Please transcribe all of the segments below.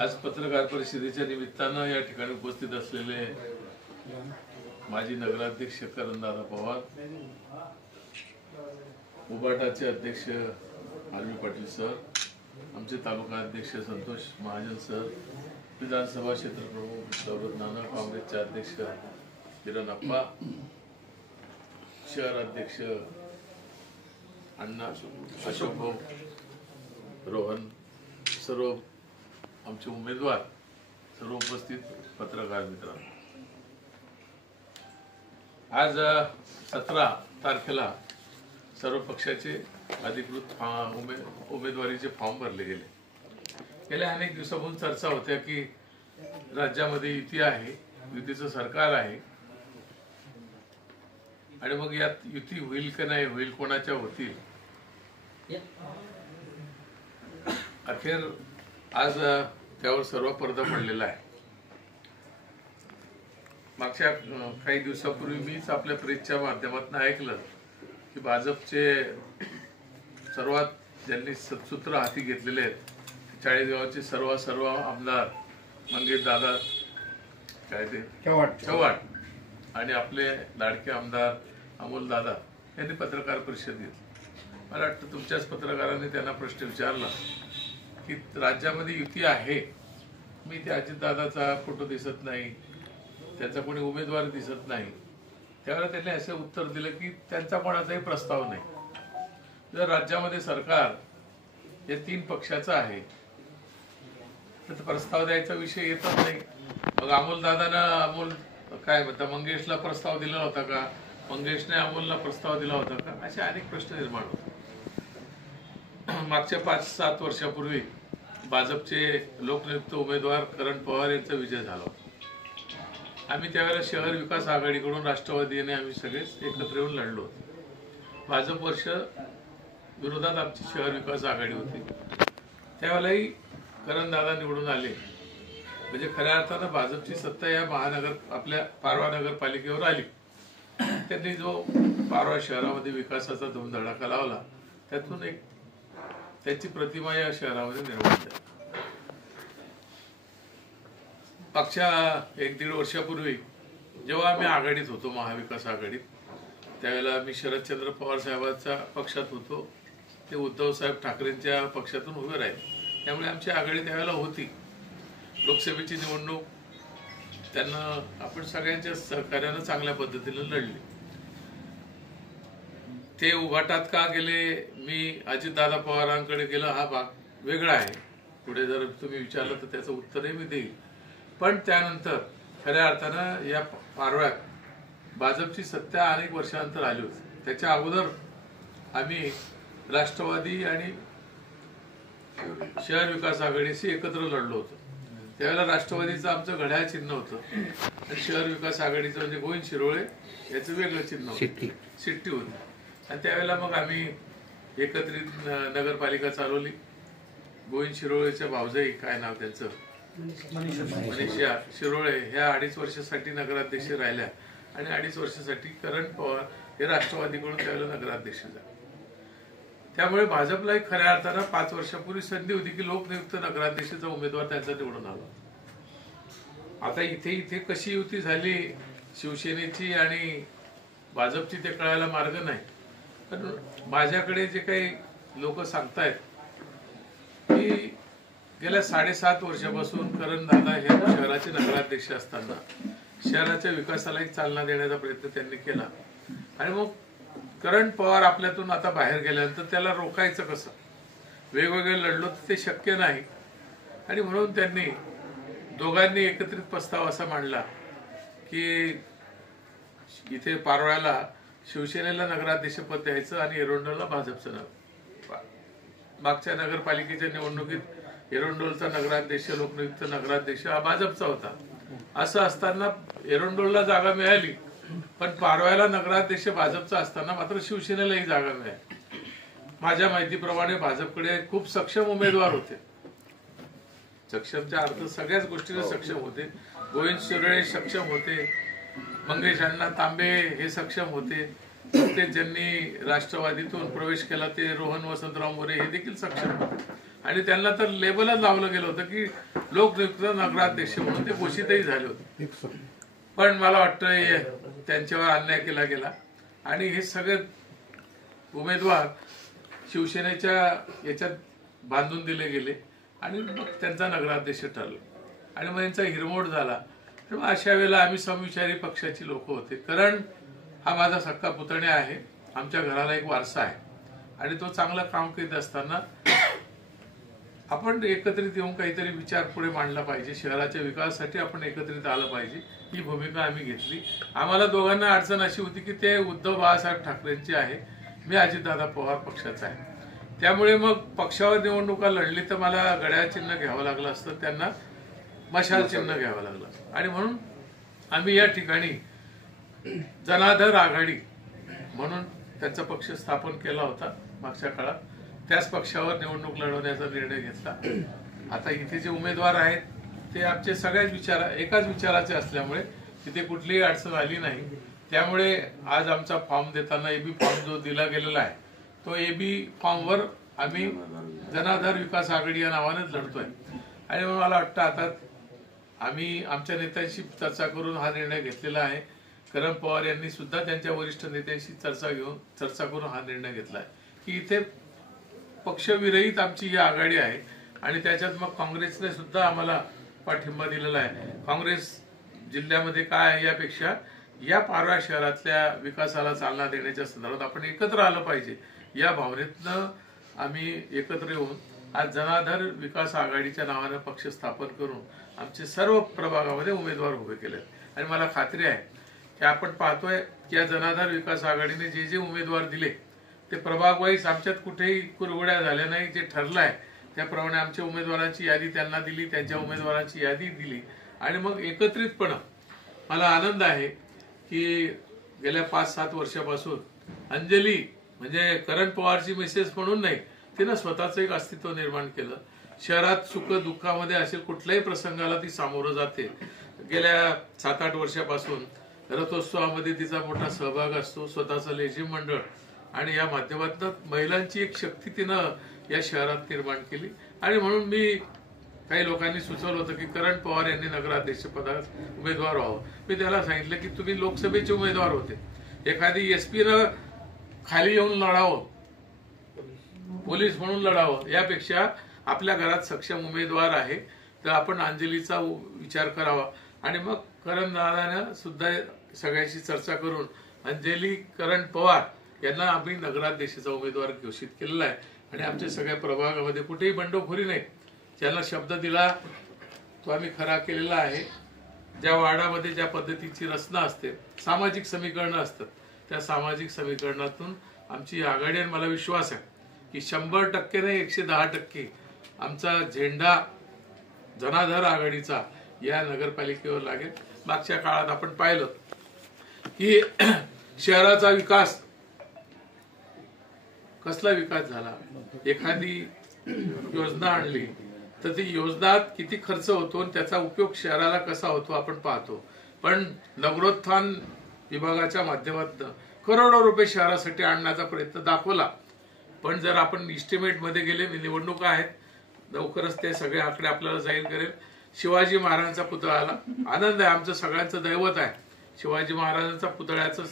आज पत्रकार परिषदेच्या निमित्तानं या ठिकाणी उपस्थित असलेले माजी नगराध्यक्ष करणदादा पवार, उबाटाचे अध्यक्ष आरवी पाटील सर, आमचे तालुका अध्यक्ष संतोष महाजन सर, विधानसभा क्षेत्र प्रमुख दौलत नाना, काँग्रेसचे अध्यक्ष किरण अप्पा, शहर अध्यक्ष अण्णा अशोक भाऊ, रोहन, सर्व आमचे उमेदवार, सर्व उपस्थित पत्रकार मित्रांनो, आज 17 तारखेला सर्व पक्षाचे अधिकृत उमेदवारीचे फॉर्म भरले गेले. गेल्या अनेक दिवसापासून चर्चा होत्या की राज्यामध्ये युती आहे, युतीचं सरकार आहे आणि मग यात युती होईल की नाही होईल, कोणाच्या होतील. अखेर आज त्यावर सर्व पडदा पडलेला आहे. मागच्या काही दिवसापूर्वी मीच आपल्या प्रेसच्या माध्यमातून ऐकलं की भाजपचे सर्वात ज्यांनी सूत्र हाती घेतलेले आहेत, चाळीसगावचे सर्व आमदार मंगेश दादा काय ते चव्हाण आणि आपले लाडके आमदार अमोल दादा यांनी पत्रकार परिषद घेतली. मला वाटतं तुमच्याच पत्रकारांनी त्यांना प्रश्न विचारला की राज्यामध्ये युती आहे, मी त्या अजितदादाचा फोटो दिसत नाही, त्याचा कोणी उमेदवार दिसत नाही. त्यावेळेला त्यांनी असे उत्तर दिलं की त्यांचा कोणाचाही प्रस्ताव नाही. जर राज्यामध्ये सरकार या 3 पक्षाचं आहे तर प्रस्ताव द्यायचा विषय येतच नाही. मग अमोल काय म्हणता, मंगेशला प्रस्ताव दिला होता का, मंगेशने अमोलला प्रस्ताव दिला होता का, असे अनेक प्रश्न निर्माण होतात. मागच्या 5-7 वर्षापूर्वी भाजपचे लोकनियुक्त उमेदवार करण पवार यांचा विजय झाला होता. आम्ही त्यावेळेला शहर विकास आघाडीकडून राष्ट्रवादीने आम्ही सगळेच एकत्र येऊन लढलो होतो. भाजप वर्ष विरोधात आमची शहर विकास आघाडी होती. त्यावेळेलाही करणदादा निवडून आले. म्हणजे खऱ्या अर्थानं भाजपची सत्ता या आपल्या पारवा नगरपालिकेवर आली. त्यांनी जो पारवा शहरामध्ये विकासाचा धूमधडाका लावला, त्यातून एक त्याची प्रतिमा या शहरामध्ये निर्माण झाली. मागच्या 1-1.5 वर्षापूर्वी जेव्हा आम्ही आघाडीत होतो, महाविकास आघाडीत, त्यावेळेला मी शरदचंद्र पवार साहेबांच्या पक्षात होतो, ते उद्धव साहेब ठाकरेंच्या पक्षातून उभे राहिले. त्यामुळे आमची आघाडी त्यावेळेला होती. लोकसभेची निवडणूक त्यांना आपण सगळ्यांच्या सहकार्यानं चांगल्या पद्धतीने लढली. ते उभाटात का गेले, मी अजितदादा पवारांकडे गेलो, हा भाग वेगळा आहे. पुढे जर तुम्ही विचारलं तर त्याचं उत्तरही मी देईल. पण त्यानंतर खऱ्या अर्थानं या पारव्यात भाजपची सत्ता अनेक वर्षानंतर आली होती. त्याच्या अगोदर आम्ही राष्ट्रवादी आणि शहर विकास आघाडीशी एकत्र लढलो होतो. त्यावेळेला राष्ट्रवादीचं आमचं घड्याळ चिन्ह होतं आणि शहर विकास आघाडीचं म्हणजे गोविंद शिरोळे याचं वेगळं चिन्ह होतं, शिट्टी होती. आणि त्यावेळेला मग आम्ही एकत्रित नगरपालिका चालवली. गोविंद शिरोळेच्या भावजाई, काय नाव त्यांचं, मनीषा शिरोळे, ह्या 2.5 वर्षासाठी नगराध्यक्ष राहिल्या आणि 2.5 वर्षासाठी करण पवार हे राष्ट्रवादीकडून त्यावेळेला नगराध्यक्ष झाले. त्यामुळे भाजपला खऱ्या अर्थानं 5 वर्षापूर्वी संधी होती की लोकनियुक्त नगराध्यक्षाचा उमेदवार त्यांचा निवडून आला. आता इथे कशी युती झाली शिवसेनेची आणि भाजपची ते कळायला मार्ग नाही. पण माझ्याकडे जे काही लोक सांगतायत की गेल्या 7.5 वर्षापासून करणदादा हे शहराचे नगराध्यक्ष असताना शहराच्या विकासाला एक चालना देण्याचा प्रयत्न त्यांनी केला. आणि मग करण पवार आपल्यातून आता बाहेर गेल्यानंतर त्याला रोखायचं कसं, वेगवेगळे लढलो तर ते शक्य नाही. आणि म्हणून त्यांनी दोघांनी एकत्रित प्रस्ताव असा मांडला की इथे पारव्याला शिवसेनेला नगराध्यक्षपद द्यायचं आणि एरंडोलला भाजपचं नाव. मागच्या नगरपालिकेच्या निवडणुकीत एरंडोलचा नगराध्यक्ष, लोकनियुक्त नगराध्यक्ष हा भाजपचा होता. असं असताना एरंडोलला जागा मिळाली, पण पारव्याला नगराध्यक्ष भाजपचा असताना मात्र शिवसेनेलाही जागा मिळाली. माझ्या माहितीप्रमाणे भाजपकडे खूप सक्षम उमेदवार होते. सक्षमच्या अर्थ सगळ्याच गोष्टीने सक्षम होते. गोविंद शिरोळे सक्षम होते, मंगेश अण्णा तांबे हे सक्षम होते. ते ज्यांनी राष्ट्रवादीतून प्रवेश केला ते रोहन वसंतराव मोरे हे देखील सक्षम होते. आणि त्यांना तर लेबलच लावलं गेलं होतं की लोकनियुक्त नगराध्यक्ष म्हणून ते घोषितही झाले होते. पण मला वाटतं त्यांच्यावर अन्याय केला गेला आणि हे सगळे उमेदवार शिवसेनेच्या याच्यात बांधून दिले गेले आणि मग त्यांचा नगराध्यक्ष ठरला आणि मग यांचा हिरमोड झाला. तर मग अशा वेळेला आम्ही समविचारी पक्षाची लोक होते. कारण हा माझा सक्का पुतण्या आहे, आमच्या घराला एक वारसा आहे आणि तो चांगलं काम करीत असताना आपण एकत्रित येऊन काहीतरी विचार पुढे मांडला पाहिजे. शहराच्या विकासासाठी आपण एकत्रित आलं पाहिजे, ही भूमिका आम्ही घेतली. आम्हाला दोघांना अडचण अशी होती की ते उद्धव बाळासाहेब ठाकरेंची आहे, मी अजितदादा पवार पक्षाचा आहे. त्यामुळे मग पक्षावर निवडणुका लढली तर मला घड्याळ चिन्ह घ्यावं लागलं असतं, त्यांना मशाल चिन्ह घ्यावं लागलं आणि म्हणून आम्ही या ठिकाणी जनाधार आघाडी म्हणून त्यांचा पक्ष स्थापन केला होता मागच्या काळात. त्याच पक्षावर निवडणूक लढवण्याचा निर्णय घेतला. आता इथे जे उमेदवार आहेत ते आमचे सगळ्याच एकाच विचाराचे असल्यामुळे तिथे कुठलीही अडचण आली नाही. त्यामुळे आज आमचा फॉर्म देताना एबी फॉर्म जो दिला गेलेला आहे तो एबी फॉर्मवर आम्ही जनाधार विकास आघाडी या नावानेच लढतोय. आणि मला वाटतं आता आम्ही आमच्या नेत्यांशी चर्चा करून हा निर्णय घेतलेला आहे. करण पवार यांनी सुद्धा त्यांच्या वरिष्ठ नेत्यांशी चर्चा करून हा निर्णय घेतला आहे की इथे पक्षविरहित आमची ही आघाडी आहे आणि त्याच्यात मग काँग्रेसने सुद्धा आम्हाला पाठिंबा दिलेला आहे. काँग्रेस जिल्ह्यामध्ये काय आहे यापेक्षा या पारवा शहरातल्या विकासाला चालना देण्याच्या संदर्भात आपण एकत्र आलं पाहिजे या भावनेतनं आम्ही एकत्र येऊन आज जनाधार विकास आघाडीच्या नावाने पक्ष स्थापन करून आमचे सर्व प्रभागामध्ये उमेदवार उभे केले. आणि मला खात्री आहे की आपण पाहतोय की या जनाधार विकास आघाडीने जे जे उमेदवार दिले ते प्रभाग वाईज आमच्यात कुठेही कुरघोड्या झाल्या नाही. जे ठरलं आहे त्याप्रमाणे आमच्या उमेदवारांची यादी त्यांना दिली, त्यांच्या उमेदवारांची यादी दिली आणि मग एकत्रितपणे मला आनंद आहे की गेल्या 5-7 वर्षापासून अंजली म्हणजे करण पवारची मिसेस म्हणून नाही, तिनं स्वतःचं एक अस्तित्व निर्माण केलं. शहरात सुख दुःखामध्ये असेल कुठल्याही प्रसंगाला ती सामोरं जाते. गेल्या 7-8 वर्षापासून रथोत्सवामध्ये तिचा मोठा सहभाग असतो, स्वतःचं लेझिम मंडळ आणि या माध्यमातून महिलांची एक शक्ती तिनं या शहरात निर्माण केली. आणि म्हणून मी काही लोकांनी सुचवलं होतं की करण पवार यांनी नगराध्यक्ष पदात उमेदवार व्हावं. मी त्याला सांगितलं की तुम्ही लोकसभेचे उमेदवार होते, एखादी एसपीनं खाली येऊन लढावं, पोलीस म्हणून लढावं यापेक्षा आपल्या घरात सक्षम उमेदवार आहे तर आपण अंजलीचा विचार करावा. आणि मग करण दादानं सुद्धा सगळ्यांशी चर्चा करून अंजली करण पवार यांना आम्ही नगराध्यक्षाचा उमेदवार घोषित केलेला आहे. आणि आमच्या सगळ्या प्रभागामध्ये कुठेही बंडखोरी नाही, ज्यांना शब्द दिला तो आम्ही खरा केलेला आहे. ज्या वार्डामध्ये ज्या पद्धतीची रचना असते, सामाजिक समीकरणं असतात, त्या सामाजिक समीकरणातून आमची आघाडी आणि मला विश्वास आहे की 100% नाही 110% आमचा झेंडा जनाधार आघाडीचा या नगरपालिकेवर लागेल. मागच्या काळात आपण पाहिलं की शहराचा विकास कसला विकास झाला. एखादी योजना आणली तर ती योजनात किती खर्च होतो आणि त्याचा उपयोग शहराला कसा होतो आपण पाहतो. पण नगरोत्थान विभागाच्या माध्यमातून करोडो रुपये शहरासाठी आणण्याचा प्रयत्न दाखवला. पण जर आपण इस्टिमेट मध्ये गेले, निवडणुका आहेत लवकरच ते सगळे आकडे आपल्याला जाहीर करेल. शिवाजी महाराजांचा पुतळा आला, आनंद आहे, आमचं सगळ्यांचं दैवत आहे शिवाजी महाराजांचा पुतळ्याचा.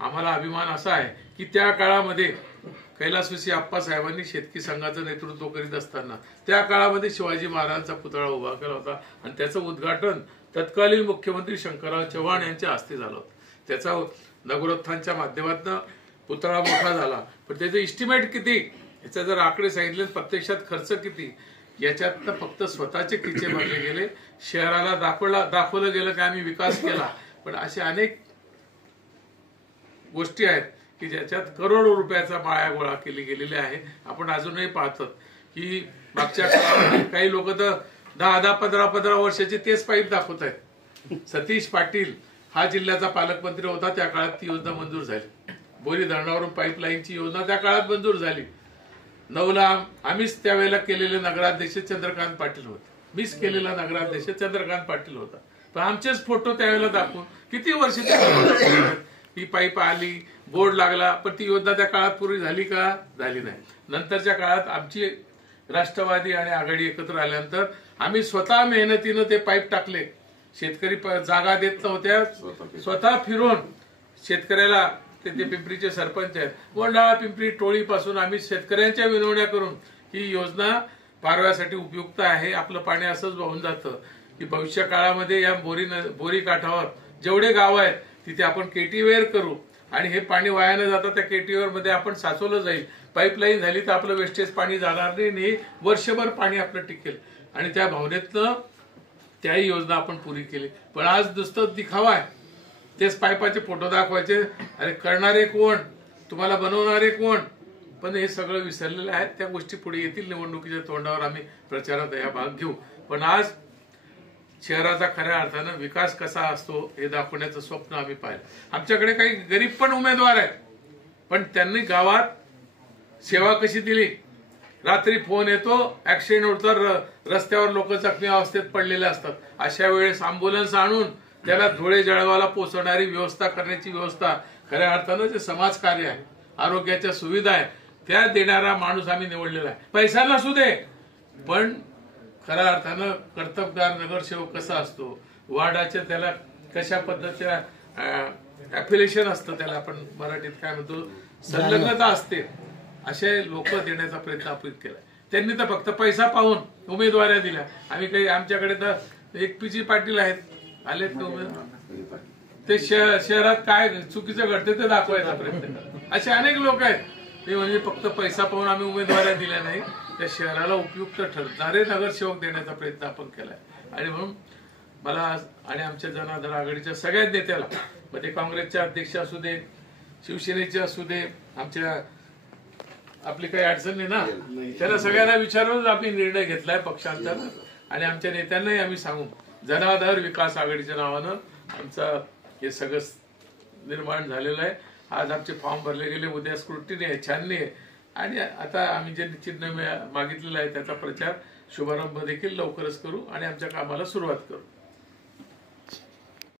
आम्हाला अभिमान असा आहे की त्या काळामध्ये कैलासवासी आप्पासाहेबांनी शेतकी संघाचं नेतृत्व करीत असताना त्या काळामध्ये शिवाजी महाराजांचा पुतळा उभा केला होता आणि त्याचं उद्घाटन तत्कालीन मुख्यमंत्री शंकरराव चव्हाण यांच्या हस्ते झालं होतं. त्याचा नगरोत्थानच्या माध्यमातून पुतळा मोठा झाला. पण त्याचे इस्टिमेट किती, याचे जर आकडे सांगितले प्रत्यक्षात खर्च किती, याच्यात फक्त स्वतःचे खिचे भरले गेले. शहराला दाखवलं गेलं की आम्ही विकास केला, पण असे अनेक गोष्टी आहेत की ज्याच्यात करोडो रुपयाचा माया गोळा केली गेलेली आहे. आपण अजूनही पाहतो की मागच्या काळामध्ये काही लोक तर 10-10, 15-15 वर्षाचे तेच पाईप दाखवत आहेत. सतीश पाटील हा जिल्ह्याचा पालकमंत्री होता, त्या काळात ती योजना मंजूर झाली. बोरी धरणावरून पाईपलाईनची योजना त्या काळात मंजूर झाली. 9ला आम्हीच त्यावेळेला केलेले नगराध्यक्ष चंद्रकांत पाटील होते, मीच केलेला नगराध्यक्ष चंद्रकांत पाटील होता. पण आमचेच फोटो त्यावेळेला दाखवून किती वर्ष ही पाईप आली, बोर्ड लागला, पण ती योजना त्या काळात पूर्ण झाली का? झाली नाही. नंतरच्या काळात आमची राष्ट्रवादी आणि आघाडी एकत्र आल्यानंतर आम्ही स्वतः मेहनतीनं ते पाईप टाकले. शेतकरी जागा देत नव्हत्या, स्वतः फिरून शेतकऱ्याला ते पिंपरीचे सरपंच आहेत, वंडाळा पिंपरी टोळीपासून आम्ही शेतकऱ्यांच्या विनवण्या करून ही योजना पारव्यासाठी उपयुक्त आहे. आपलं पाणी असंच वाहून जातं की भविष्य काळामध्ये या बोरी काठावर जेवढे गाव आहेत तिथे आपण केटीवेअर करू आणि हे पाणी वाया न जाता त्या केटीवेअर मध्ये आपण साचवलं जाईल. पाईपलाईन झाली तर आपलं वेस्टेज पाणी जाणार नाही, वर्षभर पाणी आपलं टिकेल. आणि त्या भावनेतनं त्याही योजना आपण पुरी केली. पण आज नुसतं दिखावा आहे, तेच पाईपाचे फोटो दाखवायचे, अरे करणारे कोण, तुम्हाला बनवणारे कोण, पण हे सगळं विसरलेलं आहे. त्या गोष्टी पुढे येतील, निवडणुकीच्या तोंडावर आम्ही प्रचारात या भाग घेऊ. पण आज शहराचा खऱ्या अर्थानं विकास कसा असतो हे दाखवण्याचं स्वप्न आम्ही पाहिलं. आमच्याकडे काही गरीब पण उमेदवार आहेत, पण त्यांनी गावात सेवा कशी दिली. रात्री फोन येतो, ऍक्सिडेंट होतं, रस्त्यावर लोक जखमी अवस्थेत पडलेले असतात, अशा वेळेस अँब्युलन्स आणून त्याला धुळे जळगावला पोहोचवणारी व्यवस्था करण्याची व्यवस्था खऱ्या अर्थानं जे समाजकार्य आहे, आरोग्याच्या सुविधा आहे त्या देणारा माणूस आम्ही निवडलेला आहे. पैसा नसू दे, पण खऱ्या अर्थानं कर्तबगार नगरसेवक कसा असतो, वार्डाच्या त्याला कशा पद्धतीच्या ॲफिलिएशन असतं, त्याला आपण मराठीत काय म्हणतो, संलग्नता असते, असे लोक देण्याचा प्रयत्न आपण केला. त्यांनी तर फक्त पैसा पाहून उमेदवाऱ्या दिल्या. आम्ही काही, आमच्याकडे तर एक पीजी पाटील आहेत, आलेत उमेदवार, ते शहरात काय चुकीचं घडते ते दाखवायचा प्रयत्न करतात. असे अनेक लोक आहेत. ते म्हणजे फक्त पैसा पाहून आम्ही उमेदवाऱ्या दिल्या नाही, त्या शहराला उपयुक्त ठरणारे नगरसेवक देण्याचा प्रयत्न आपण केलाय. आणि म्हणून मला आणि आमच्या जनार्दन आघाडीच्या सगळ्या नेत्याला, मग ते काँग्रेसचे अध्यक्ष असू दे, शिवसेनेचे असू दे, आमच्या आपली काही अडचण नाही ना, त्याला सगळ्यांना विचारूनच आम्ही निर्णय घेतलाय पक्षांतर. आणि आमच्या नेत्यांनाही आम्ही सांगू, जनार्दन विकास आघाडीच्या नावानं आमचं हे सगळं निर्माण झालेलं आहे. आज आमचे फॉर्म भरले गेले, उद्या स्क्रुटिनी आहे, छाननी आहे. आणि आता आम्ही जे चिन्ह मागितलेलं आहे त्याचा प्रचार शुभारंभ देखील लवकरच करू आणि आमच्या कामाला सुरुवात करू.